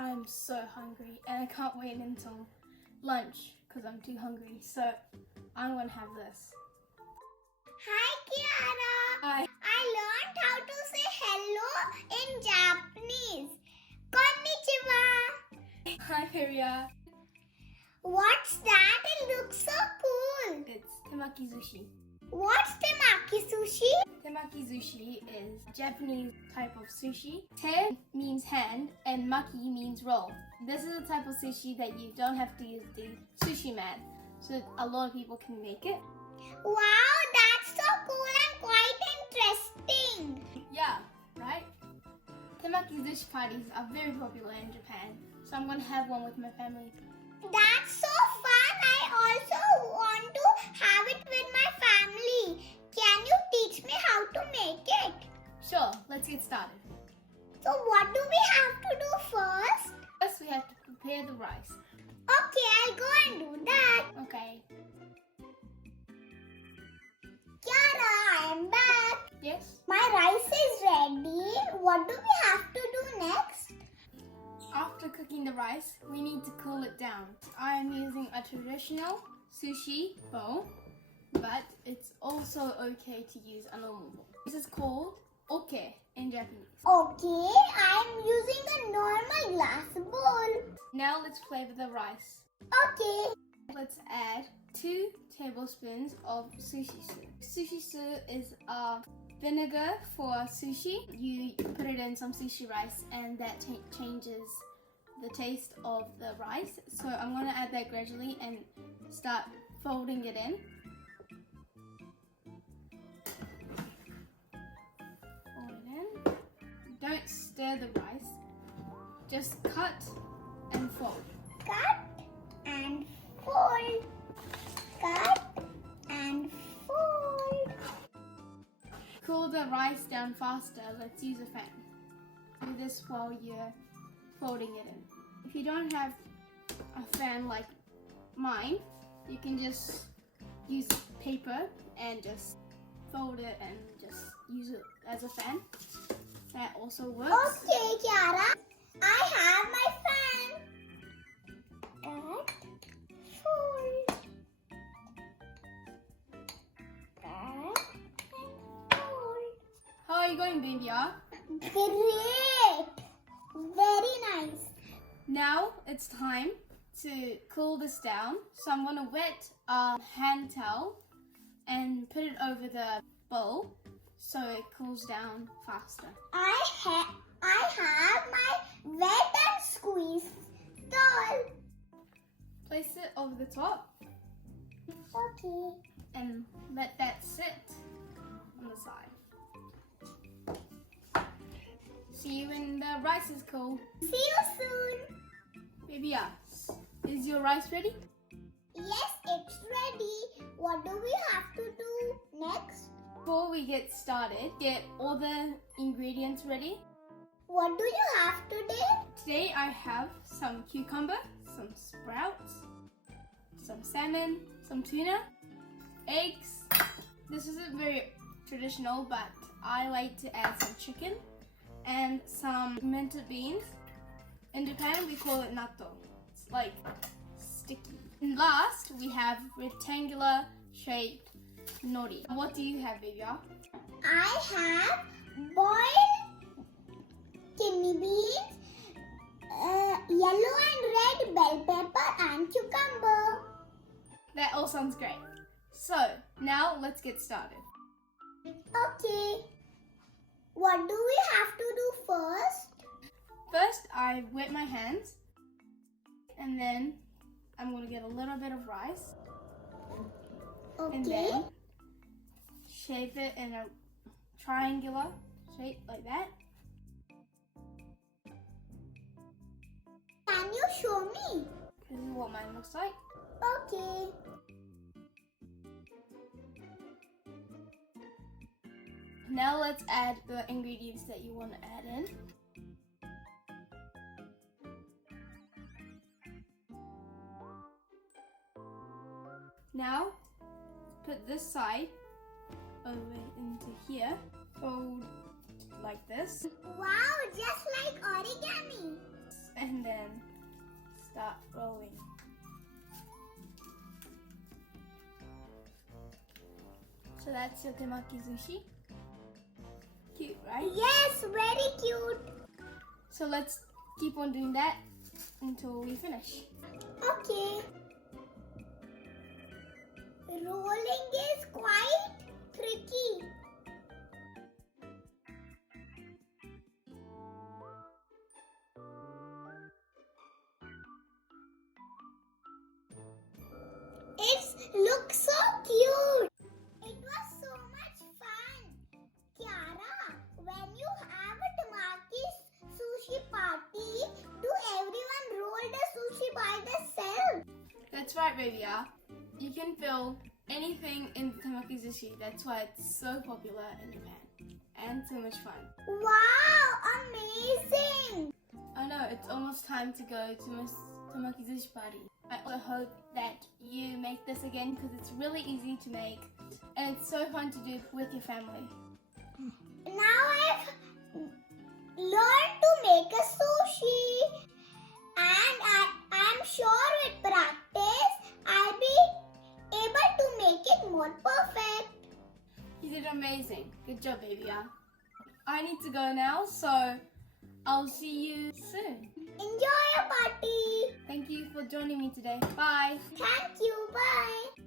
I'm so hungry and I can't wait until lunch because I'm too hungry. So I'm gonna have this. Hi Kiara! Hi. I learned how to say hello in Japanese. Konnichiwa! Hi Kiara. What's that? It looks so cool. It's Temaki Zushi. What's temaki sushi? Temaki Zushi is a Japanese type of sushi. Te means hand and maki means roll. This is a type of sushi that you don't have to use the sushi mat, so a lot of people can make it. Wow, that's so cool and quite interesting. Yeah, right? Temaki Zushi parties are very popular in Japan, so I'm gonna have one with my family. That's so fun. I also want to have it with my family. Can you teach me how to make it? Sure, let's get started. So what do we have to do first? First, we have to prepare the rice. Okay, I'll go and do that. Okay. Kiara, I am back. Yes? My rice is ready. What do we have to do next? After cooking the rice, we need to cool it down. I am using a traditional sushi bowl, but it's also okay to use a normal bowl. This is called oke in Japanese. Okay, I'm using a normal glass bowl. Now let's flavor the rice. Okay. Let's add 2 tablespoons of sushi su. Sushi su is a vinegar for sushi. You put it in some sushi rice and that changes the taste of the rice. So I'm going to add that gradually and start folding it in. Fold it in. Don't stir the rice. Just cut and fold. Cut and fold. Cut and fold. Cool the rice down faster. Let's use a fan. Do this while you're folding it in. If you don't have a fan like mine, you can just use paper and just fold it and just use it as a fan. That also works. Okay, Kiara. I have my fan. Cut, fold. Cut and fold. How are you going, baby? Great! Very nice. Now it's time to cool this down. So I'm gonna wet a hand towel and put it over the bowl so it cools down faster. I have my wet and squeeze towel. Place it over the top Okay. and let that sit on the side. See you when the rice is cool. See you soon. Baby, is your rice ready? Yes, it's ready. What do we have to do next? Before we get started, get all the ingredients ready. What do you have today? Today I have some cucumber, some sprouts, some salmon, some tuna, eggs. This isn't very traditional, but I like to add some chicken and some pimento beans. In Japan, we call it natto. It's like sticky. And last, we have rectangular shaped nori. What do you have, baby? I have boiled kidney beans, yellow and red bell pepper and cucumber. That all sounds great. So, now let's get started. Okay. What do we have to do first? First, I wet my hands, and then I'm going to get a little bit of rice, and Okay. then shape it in a triangular shape like that. Can you show me? This is what mine looks like. Okay. Now let's add the ingredients that you want to add in. Now, put this side over into here. Fold like this. Wow, just like origami. And and then start rolling. So that's your temaki zushi. Cute, right? Yes, very cute. So let's keep on doing that until we finish. Okay. Rolling is quite tricky. It looks so cute. It was so much fun. Kiara, when you have a temaki sushi party, do everyone roll the sushi by themselves? That's right, baby. You can fill anything in the temaki zushi. That's why it's so popular in Japan and so much fun. Wow, amazing. I know, it's almost time to go to my temaki zushi party. I also hope that you make this again because it's really easy to make and it's so fun to do with your family. Now I've learned to make a sushi, and I'm sure with practice I'll be able to make it more perfect. You did amazing. Good job, baby. I need to go now, so I'll see you soon. Enjoy your party. Thank you for joining me today. Bye. Thank you. Bye.